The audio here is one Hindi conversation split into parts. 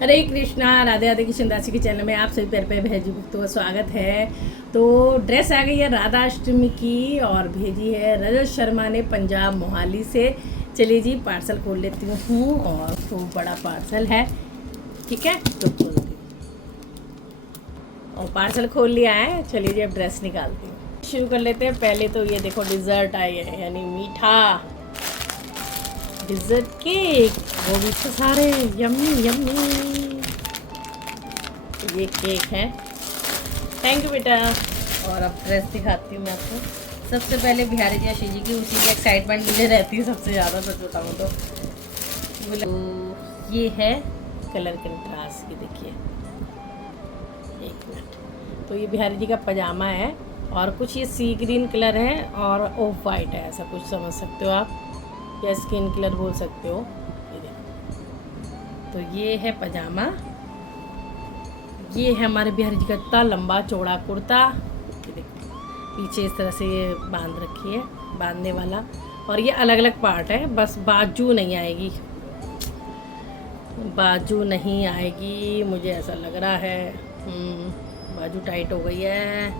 हरे कृष्णा, राधे राधे कृष्ण दासी के चैनल में आप सभी पैर पे भेजी भक्तों का स्वागत है। तो ड्रेस आ गई है राधा अष्टमी की और भेजी है रजत शर्मा ने पंजाब मोहाली से। चलिए जी पार्सल खोल लेती हूँ और खूब बड़ा पार्सल है, ठीक है। तो खोलती हूँ और पार्सल खोल लिया है। चलिए जी अब ड्रेस निकालती हूँ, शुरू कर लेते हैं। पहले तो ये देखो डिज़र्ट आई है, यानी मीठा डिज़र्ट केक, वो भी तो सारे यम्मी यम्मी। ये केक है, थैंक यू बेटा। और अब ड्रेस दिखाती हूँ मैं आपको। सबसे पहले बिहारी जी आशीष जी की, उसी की एक्साइटमेंट मुझे रहती है सबसे ज़्यादा, सच बताऊँ तो। ये है कलर कंट्रास्ट की, देखिए एक मिनट। तो ये बिहारी जी का पजामा है और कुछ ये सी ग्रीन कलर है और ऑफ वाइट है, ऐसा कुछ समझ सकते हो आप, या स्किन कलर बोल सकते हो। ये देखो, तो ये है पजामा। ये है हमारे बिहारी जी का इतना लंबा चौड़ा कुर्ता, ये देखो पीछे इस तरह से ये बांध रखी है, बांधने वाला। और ये अलग अलग पार्ट है, बस बाजू नहीं आएगी, बाजू नहीं आएगी मुझे ऐसा लग रहा है। बाजू टाइट हो गई है,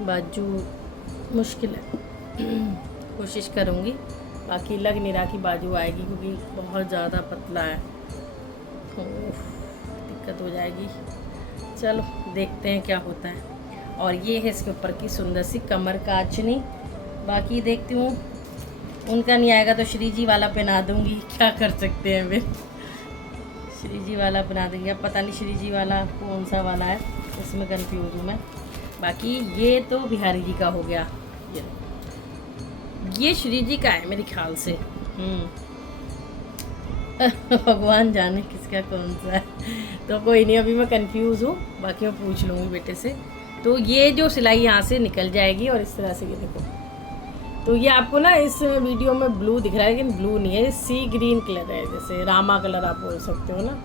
बाजू मुश्किल है। कोशिश करूँगी, बाकी लग नहीं रहा कि बाजू आएगी क्योंकि बहुत ज़्यादा पतला है, दिक्कत हो जाएगी। चलो देखते हैं क्या होता है। और ये है इसके ऊपर की सुंदर सी कमर का आचनी। बाकी देखती हूँ, उनका नहीं आएगा तो श्री जी वाला पहना दूँगी, क्या कर सकते हैं वे। श्री जी वाला बना देंगे। अब पता नहीं श्री जी वाला कौन सा वाला है, इसमें कंफ्यूज हूँ मैं। बाकी ये तो बिहारी जी का हो गया, ये श्री जी का है मेरे ख्याल से। भगवान जाने किसका कौन सा है। तो कोई नहीं, अभी मैं कंफ्यूज हूँ, बाकी मैं पूछ लूँगी बेटे से। तो ये जो सिलाई यहाँ से निकल जाएगी और इस तरह से, ये देखो। तो ये आपको ना इस वीडियो में ब्लू दिख रहा है, लेकिन ब्लू नहीं है, सी ग्रीन कलर है, जैसे रामा कलर आप बोल सकते हो ना,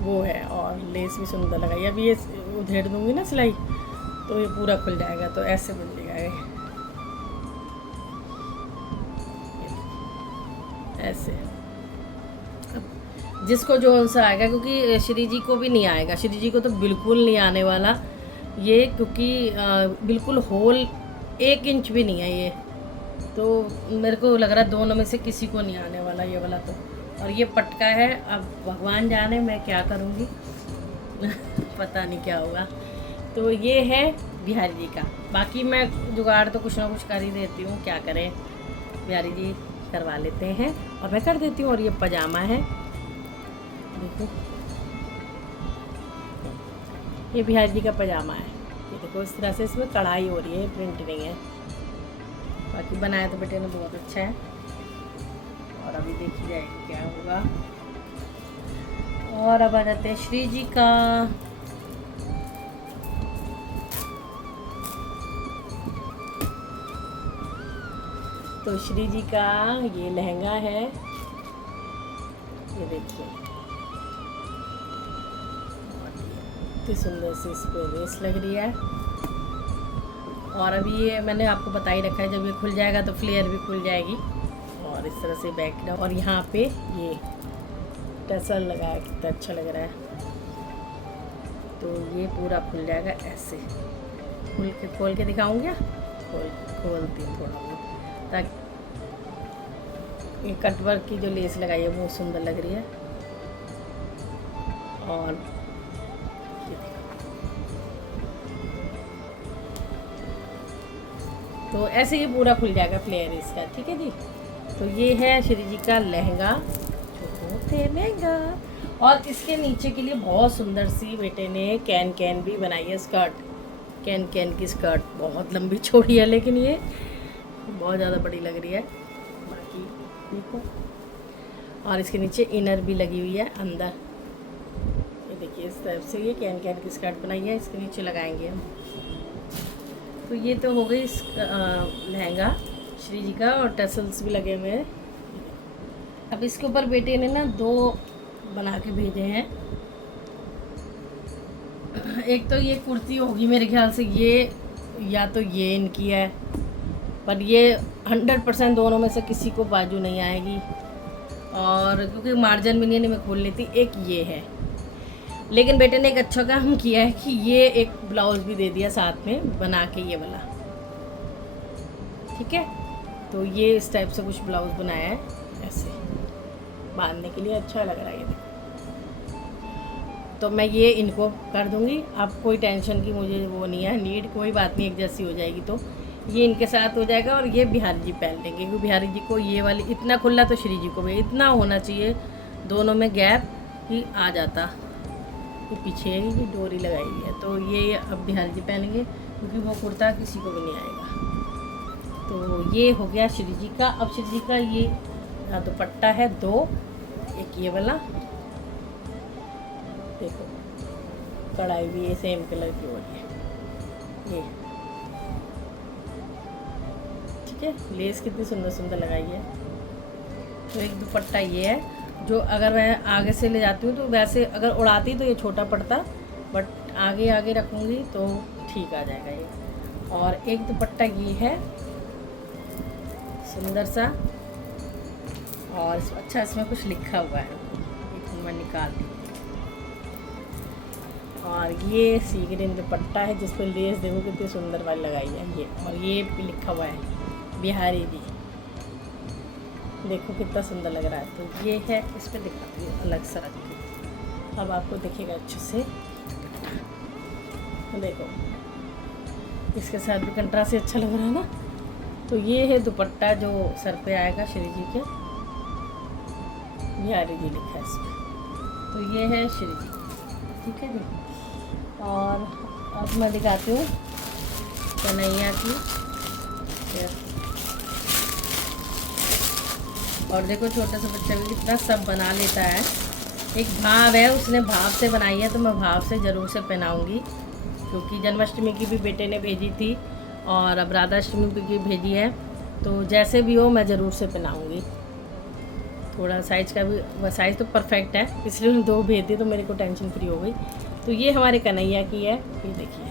वो है। और लेस भी सुंदर लगाई। अभी ये उधेड़ दूँगी ना सिलाई तो ये पूरा खुल जाएगा, तो ऐसे बन जाएगा ये, ऐसे। जिसको जो सा आएगा, क्योंकि श्री जी को भी नहीं आएगा, श्री जी को तो बिल्कुल नहीं आने वाला ये, क्योंकि बिल्कुल होल 1 इंच भी नहीं है ये। तो मेरे को लग रहा है दोनों में से किसी को नहीं आने वाला ये वाला तो। और ये पटका है, अब भगवान जाने मैं क्या करूँगी। पता नहीं क्या होगा। तो ये है बिहारी जी का। बाकी मैं जुगाड़ तो कुछ ना कुछ कर ही देती हूँ, क्या करें, बिहारी जी करवा लेते हैं और मैं कर देती हूँ। और ये पजामा है, देखो ये बिहारी जी का पजामा है। ये देखो इस तरह से इसमें कढ़ाई हो रही है, प्रिंट नहीं है। बाकी बनाया तो बेटे ने बहुत अच्छा है। और अभी देखी जाएगी क्या होगा। और अब आ जाते हैं श्री जी का। तो श्री जी का ये लहंगा है, ये देखिए इतनी सुंदर सी इस पर लेस लग रही है। और अभी ये मैंने आपको बता ही रखा है, जब ये खुल जाएगा तो फ्लेयर भी खुल जाएगी। और इस तरह से बैक, और यहाँ पे ये टसल लगा है, कितना अच्छा लग रहा है। तो ये पूरा खुल जाएगा ऐसे। खोल के दिखाऊँ क्या? खोलती हूँ थोड़ा बहुत, ताकि ये कटवर्क की जो लेस लगाई है वो सुंदर लग रही है। और तो ऐसे ये पूरा खुल जाएगा फ्लेयर इसका, ठीक है जी। तो ये है श्री जी का लहंगा, छोटे लहंगा। और इसके नीचे के लिए बहुत सुंदर सी बेटे ने कैन भी बनाई है, स्कर्ट, कैन की स्कर्ट। बहुत लंबी चौड़ी है, लेकिन ये बहुत ज़्यादा बड़ी लग रही है। बाकी देखो, और इसके नीचे इनर भी लगी हुई है अंदर, ये देखिए इस तरफ से ये कैन की स्कर्ट बनाई है, इसके नीचे लगाएंगे हम। तो ये तो हो गई इस लहंगा श्री जी का, और टसल्स भी लगे हुए हैं। अब इसके ऊपर बेटे ने ना 2 बना के भेजे हैं। एक तो ये कुर्ती होगी मेरे ख्याल से, ये या तो ये इनकी है, पर ये 100% दोनों में से किसी को बाजू नहीं आएगी। और क्योंकि मार्जिन भी नहीं मैं खोल लेती। एक ये है, लेकिन बेटे ने एक अच्छा काम किया है कि ये एक ब्लाउज भी दे दिया साथ में बना के, ये वाला, ठीक है। तो ये इस टाइप से कुछ ब्लाउज बनाया है, ऐसे बांधने के लिए अच्छा लग रहा है ये देखो। तो मैं ये इनको कर दूंगी, अब कोई टेंशन की मुझे वो नहीं है, नीड, कोई बात नहीं, एक जैसी हो जाएगी। तो ये इनके साथ हो जाएगा और ये बिहारी जी पहन लेंगे, क्योंकि बिहारी जी को ये वाली इतना खुला, तो श्री जी को भी इतना होना चाहिए, दोनों में गैप ही आ जाता। तो पीछे ही डोरी लगाई हुई है, तो ये अब बिहारी जी पहनेंगे, क्योंकि वो कुर्ता किसी को भी नहीं आएगा। तो ये हो गया श्री जी का। अब श्री जी का ये दुपट्टा है 2, एक ये वाला देखो, कढ़ाई भी ये सेम कलर की हो रही है, ये ठीक है। लेस कितनी सुंदर सुंदर लगाई है। तो एक दुपट्टा ये है, जो अगर मैं आगे से ले जाती हूँ तो वैसे अगर उड़ाती तो ये छोटा पड़ता, बट आगे आगे रखूँगी तो ठीक आ जाएगा ये। और एक दुपट्टा ये है सुंदर सा, और अच्छा इसमें कुछ लिखा हुआ है, एक मैं निकाल दी। और ये सी ग्रीन दुपट्टा है, जिस पर लेस देखो कितनी सुंदर वाली लगाई है ये, और ये भी लिखा हुआ है बिहारी जी, देखो कितना सुंदर लग रहा है। तो ये है, इस पर दिखाती हूँ अलग सा रख के, अब आपको दिखेगा अच्छे से। देखो इसके साथ भी कंट्रास्ट से अच्छा लग रहा है ना। तो ये है दुपट्टा जो सर पे आएगा श्री जी के, बिहारी जी लिखा है इसमें। तो ये है श्री जी, ठीक है जी। और अब मैं दिखाती हूँ कन्हैया की। और देखो छोटा सा बच्चा भी कितना सब बना लेता है। एक भाव है, उसने भाव से बनाई है, तो मैं भाव से ज़रूर से पहनाऊँगी, क्योंकि जन्माष्टमी की भी बेटे ने भेजी थी और अब राधाष्टमी की भेजी है, तो जैसे भी हो मैं ज़रूर से पहनाऊँगी। थोड़ा साइज का भी, साइज़ तो परफेक्ट है, इसलिए उन्हें 2 भेज दी तो मेरे को टेंशन फ्री हो गई। तो ये हमारे कन्हैया की है, ये देखिए,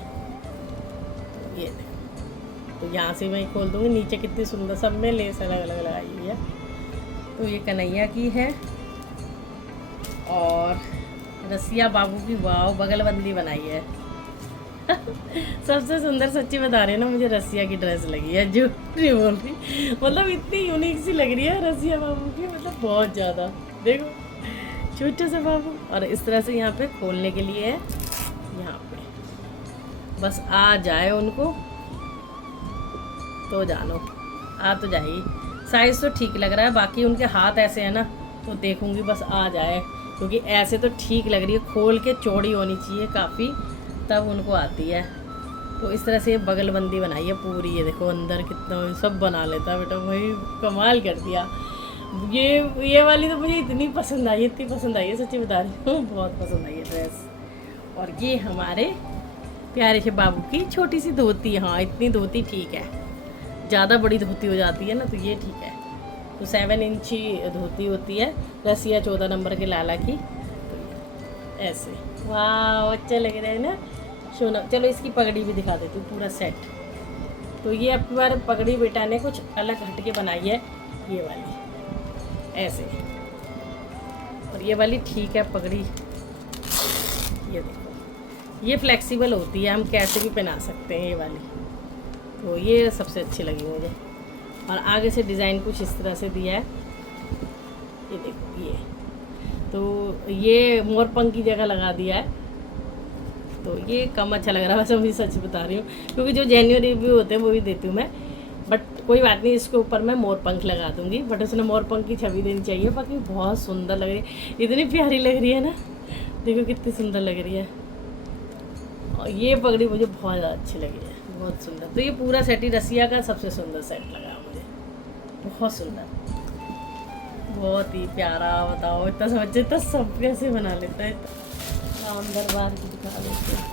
ये देखिए। तो यहाँ से मैं खोल दूँगी, नीचे कितनी सुंदर सब में लेस अलग अलग लगाई हुई है। तो ये कन्हैया की है। और रसिया बाबू की वाव बगलबंदी बनाई है सबसे सुंदर, सच्ची बता रहे हैं ना, मुझे रसिया की ड्रेस लगी है, जो नहीं बोल रही, मतलब इतनी यूनिक सी लग रही है रसिया बाबू की, मतलब बहुत ज़्यादा। देखो छोटे से बाबू, और इस तरह से यहाँ पे खोलने के लिए है, यहाँ पे बस आ जाए उनको तो जानो, आ तो जाएगी। साइज़ तो ठीक लग रहा है, बाकी उनके हाथ ऐसे हैं ना, तो देखूँगी बस आ जाए, क्योंकि ऐसे तो ठीक लग रही है, खोल के चौड़ी होनी चाहिए काफ़ी, तब उनको आती है। तो इस तरह से बगलबंदी बनाई है पूरी, ये देखो अंदर कितना सब बना लेता है बेटा, भाई कमाल कर दिया। ये वाली तो मुझे इतनी पसंद आई, इतनी पसंद आई है, सच्ची बता रही हूँ, बहुत पसंद आई है ड्रेस। और ये हमारे प्यारे से बाबू की छोटी सी धोती, हाँ इतनी धोती ठीक है, ज़्यादा बड़ी धोती हो जाती है ना, तो ये ठीक है। तो 7 इंची धोती होती है, रसिया 14 नंबर के लाला की। तो ऐसे वाह अच्छे लग रहे हैं ना सोना। चलो इसकी पगड़ी भी दिखा देती हूँ, पूरा सेट। तो ये अब बार पगड़ी बेटा ने कुछ अलग हट के बनाई है, ये वाली ऐसे, और ये वाली ठीक है पगड़ी, ये देखो ये फ्लेक्सिबल होती है, हम कैसे भी पहना सकते हैं ये वाली। तो ये सबसे अच्छी लगी मुझे। और आगे से डिज़ाइन कुछ इस तरह से दिया है, ये देखो ये, तो ये मोरपंख की जगह लगा दिया है, तो ये कम अच्छा लग रहा है वैसे, मुझे सच बता रही हूँ, क्योंकि जो जेन्युइन रिव्यू होते हैं वो भी देती हूँ मैं, बट कोई बात नहीं, इसके ऊपर मैं मोरपंख लगा दूँगी, बट उसने मोरपंख की छवि देनी चाहिए। बाकी बहुत सुंदर लग रही है, इतनी प्यारी लग रही है ना, देखो कितनी सुंदर लग रही है। और ये पगड़ी मुझे बहुत ज़्यादा अच्छी लगी है, बहुत सुंदर। तो ये पूरा सेट ही रसिया का सबसे सुंदर सेट लगा मुझे, बहुत सुंदर, बहुत ही प्यारा। बताओ इतना समझे, इतना सब कैसे बना लेता है। राम दरबार की दिखा देते,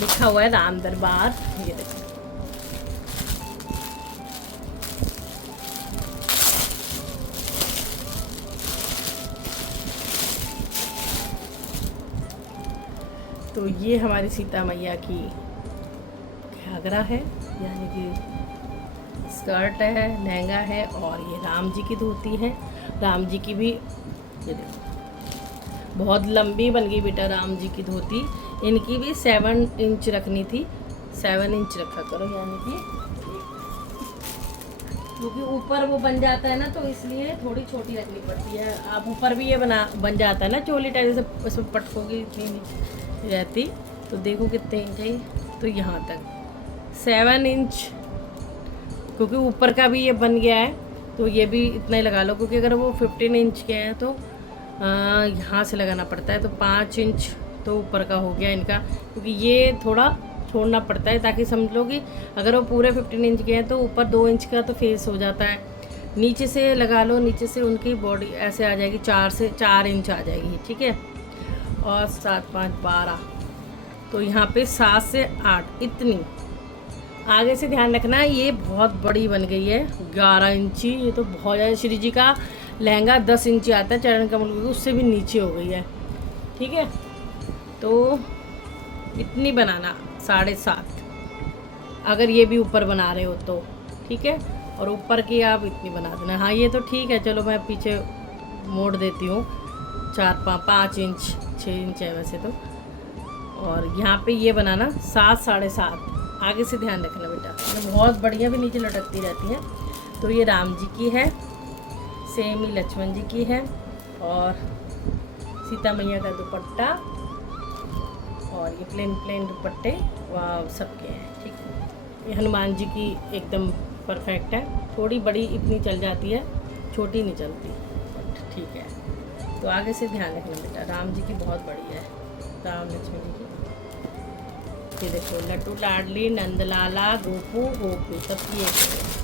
लिखा हुआ है राम दरबार, ये देखो। तो ये हमारी सीता मैया की घाघरा है, यानी कि इस स्कर्ट है, लहंगा है, और ये राम जी की धोती है। राम जी की भी ये देखो बहुत लंबी बन गई बेटा राम जी की धोती। इनकी भी 7 इंच रखनी थी, 7 इंच रखा करो, यानी कि क्योंकि ऊपर वो बन जाता है ना, तो इसलिए थोड़ी छोटी रखनी पड़ती है। आप ऊपर भी ये बन जाता है ना चोली टाइप, जैसे इसमें पटकोगी इतनी नहीं रहती। तो देखो कितने इंच है, तो यहाँ तक 7 इंच, क्योंकि ऊपर का भी ये बन गया है तो ये भी इतना ही लगा लो, क्योंकि अगर वो 15 इंच के हैं तो यहाँ से लगाना पड़ता है, तो 5 इंच तो ऊपर का हो गया इनका, क्योंकि ये थोड़ा छोड़ना पड़ता है ताकि समझ लो कि अगर वो पूरे 15 इंच के हैं तो ऊपर 2 इंच का तो फेस हो जाता है। नीचे से लगा लो, नीचे से उनकी बॉडी ऐसे आ जाएगी, 4 इंच आ जाएगी, ठीक है। और 7 5 12, तो यहाँ पे 7 से 8 इतनी। आगे से ध्यान रखना, ये बहुत बड़ी बन गई है, 11 इंची। ये तो बहुत ज़्यादा, श्री जी का लहंगा 10 इंची आता है चरण कमल की, उससे भी नीचे हो गई है, ठीक है। तो इतनी बनाना, 7.5, अगर ये भी ऊपर बना रहे हो तो, ठीक है। और ऊपर की आप इतनी बना देना। हाँ ये तो ठीक है, चलो मैं पीछे मोड़ देती हूँ, 4 5 इंच 6 इंच है वैसे तो। और यहाँ पे ये बनाना 7 7.5। आगे से ध्यान रखना बेटा, ये बहुत बढ़िया भी नीचे लटकती रहती है। तो ये राम जी की है, सेम ही लक्ष्मण जी की है, और सीता मैया का दुपट्टा, और ये प्लेन दुपट्टे वह सबके हैं, ठीक है। ये हनुमान जी की एकदम परफेक्ट है, थोड़ी बड़ी इतनी चल जाती है, छोटी नहीं चलती, ठीक है। तो आगे से ध्यान रखना बेटा, राम जी की बहुत बड़ी है, राम लक्ष्मण जी की। ये देखो, लट्टू लाडली, नंदलाला, गोपू गोपी, सबकी एक है।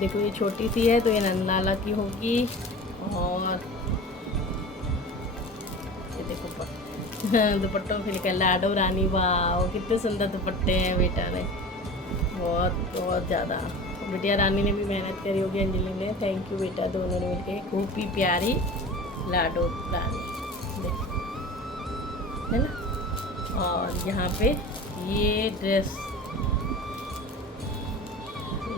देखो ये छोटी सी है तो ये नंदलाला की होगी। और ये देखो दुपट्टों पे लिखा लाडो रानी, वाह कितने सुंदर दुपट्टे हैं बेटा ने, बहुत बहुत ज़्यादा। बिटिया रानी ने भी मेहनत करी होगी, अंजलि ने, थैंक यू बेटा, दोनों ने मिलकर खूब ही प्यारी लाडो रानी देखो, है ना। और यहाँ पे ये ड्रेस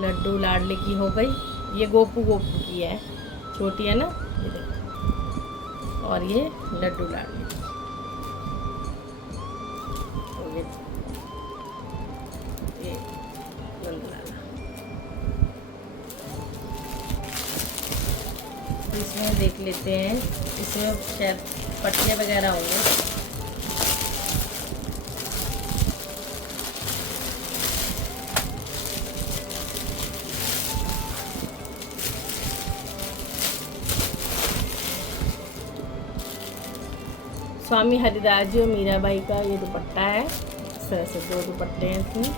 लड्डू लाडली की हो गई, ये गोपू की है, छोटी है ना, ये देखो। और ये लड्डू लाडली, ये नंदलाला। इसमें देख लेते हैं, इसमें शायद पट्टियाँ वगैरह होंगे। स्वामी हरिदास जी और मीराबाई का ये दुपट्टा है, इस तरह से 2 दुपट्टे हैं इसमें।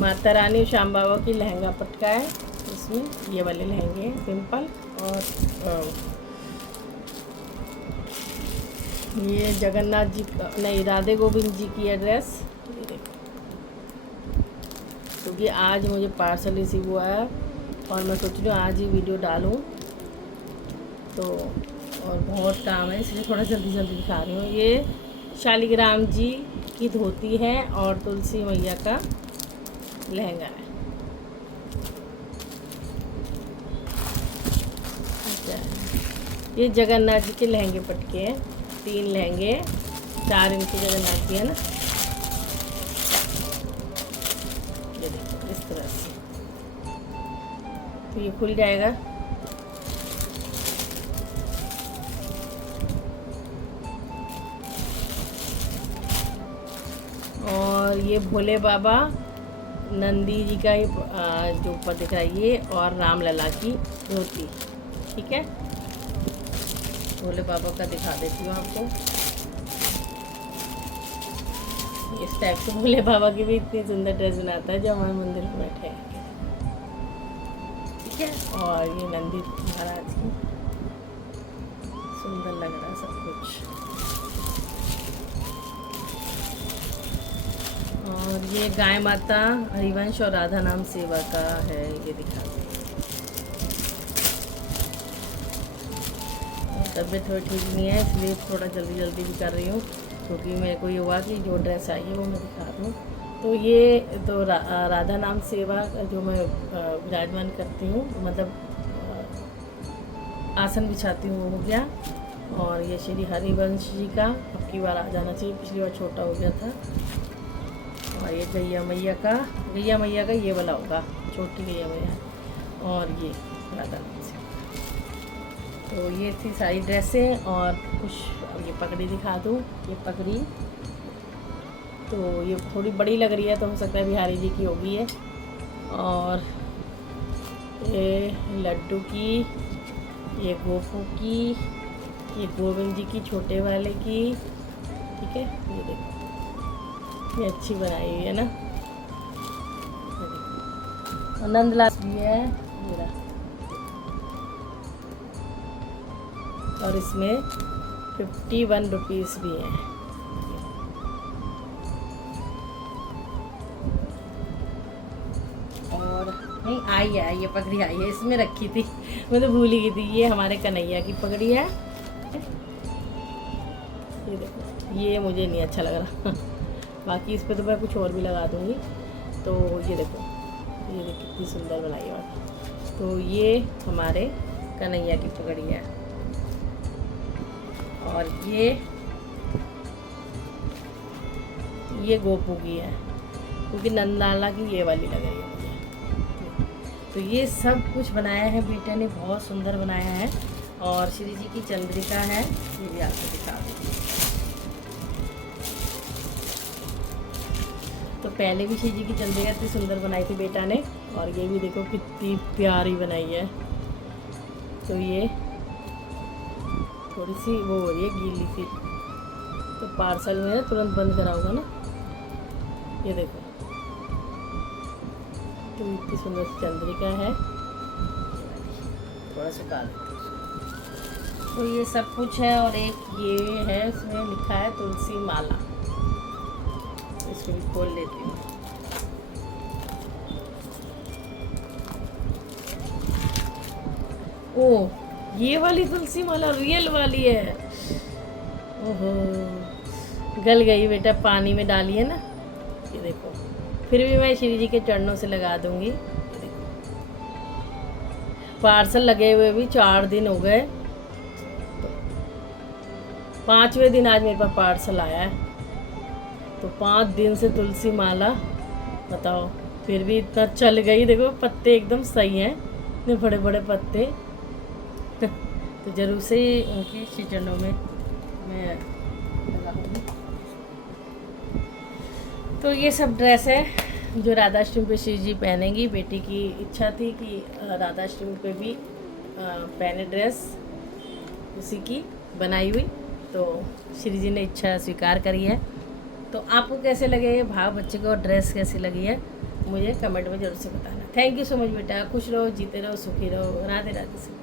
माता रानी और श्याम बाबा की लहंगा पटका है इसमें, ये वाले लहंगे सिंपल। और ये जगन्नाथ जी का, नहीं राधे गोविंद जी की ड्रेस, ये देखो, क्योंकि आज मुझे पार्सल रिसीव हुआ है और मैं सोच रही हूँ आज ही वीडियो डालूँ, तो और बहुत काम है इसलिए थोड़ा जल्दी दिखा रही हूँ। ये शालिग्राम जी की धोती है और तुलसी मैया का लहंगा है। ये जगन्नाथ जी के लहंगे पटके हैं, 3 लहंगे, 4 इंच जगन्नाथ जी है ना, ये देखो इस तरह से। तो ये खुल जाएगा, और ये भोले बाबा नंदी जी का ही जो ऊपर दिख रहा है ये, और राम लला की धोती, ठीक है। भोले बाबा का दिखा देती हूँ आपको, इस टाइप से भोले बाबा की भी इतनी सुंदर ड्रेस बनाता है जो हमारे मंदिर में बैठे हैं, ठीक है। और ये नंदी महाराज की, सुंदर लग रहा है सब कुछ। और ये गाय माता हरिवंश और राधा नाम सेवा का है, ये दिखाते हैं। तबीयत थोड़ी ठीक नहीं है, इसलिए थोड़ा जल्दी जल्दी भी कर रही हूँ, क्योंकि मेरे को ये हुआ कि जो ड्रेस आई है वो मैं दिखा दूँ। तो ये तो राधा नाम सेवा जो मैं विराजमान करती हूँ, मतलब आसन बिछाती हूँ, वो हो गया। और ये श्री हरिवंश जी का अब की बार आ जाना चाहिए, पिछली बार छोटा हो गया था। और ये गैया मैया का ये वाला होगा, छोटी गैया मैया। और ये राधा नाम से। तो ये थी सारी ड्रेसें। और कुछ अब ये पगड़ी दिखा दूँ। ये पगड़ी तो ये थोड़ी बड़ी लग रही है, तो हो सकता है बिहारी जी की होगी है। और ये लड्डू की, ये गोपू की, ये गोविंद जी की छोटे वाले की, ठीक है। ये देखो, ये अच्छी बनाई हुई है ना। और नंदलाल भी है मेरा, और इसमें 51 रुपीज़ भी हैं। और नहीं आई है, ये पगड़ी आई है, इसमें रखी थी, मैं तो भूल ही गई थी। ये हमारे कन्हैया की पगड़ी है। ये देखो, ये मुझे नहीं अच्छा लग रहा बाकी इस पर तो मैं कुछ और भी लगा दूँगी। तो ये देखो कितनी सुंदर बनाई है बाकी। तो ये हमारे कन्हैया की पगड़ी है। और ये गोपू की है, क्योंकि नंदलाला की ये वाली लग रही है मुझे। तो ये सब कुछ बनाया है बेटे ने, बहुत सुंदर बनाया है। और श्री जी की चंद्रिका है, ये भी आपको दिखा दूँगी। तो पहले भी श्री जी की चंद्रिका इतनी सुंदर बनाई थी बेटा ने, और ये भी देखो कितनी प्यारी बनाई है। तो ये थोड़ी सी वो हो रही है, गीली सी, तो पार्सल में तुरंत बंद करा होगा ना। ये देखो, तो इतनी सुंदर सी चंद्रिका है। थोड़ा सुखा देते हैं। तो ये सब कुछ है। और एक ये है, इसमें लिखा है तुलसी माला, इसको भी खोल लेती हूँ। ओह, ये वाली तुलसी माला रियल वाली है। ओहो, गल गई बेटा, पानी में डाली है ना। ये देखो, फिर भी मैं श्री जी के चरणों से लगा दूंगी। ये देखो, पार्सल लगे हुए भी 4 दिन हो गए, तो 5वें दिन आज मेरे पास पार्सल आया है। तो 5 दिन से तुलसी माला, बताओ, फिर भी इतना चल गई। देखो पत्ते एकदम सही हैं, इतने बड़े बड़े पत्ते तो जरूर से उनके श्री चरणों में मैं लगाऊंगी। तो ये सब ड्रेस है जो राधाष्टमी पे श्री जी पहनेंगी। बेटी की इच्छा थी कि राधाष्टमी पे भी पहने ड्रेस, उसी की बनाई हुई। तो श्री जी ने इच्छा स्वीकार करी है। तो आपको कैसे लगे ये भाव बच्चे को, ड्रेस कैसी लगी है, मुझे कमेंट में जरूर से बताना। थैंक यू सो मच बेटा, खुश रहो, जीते रहो, सुखी रहो, राधे राधे।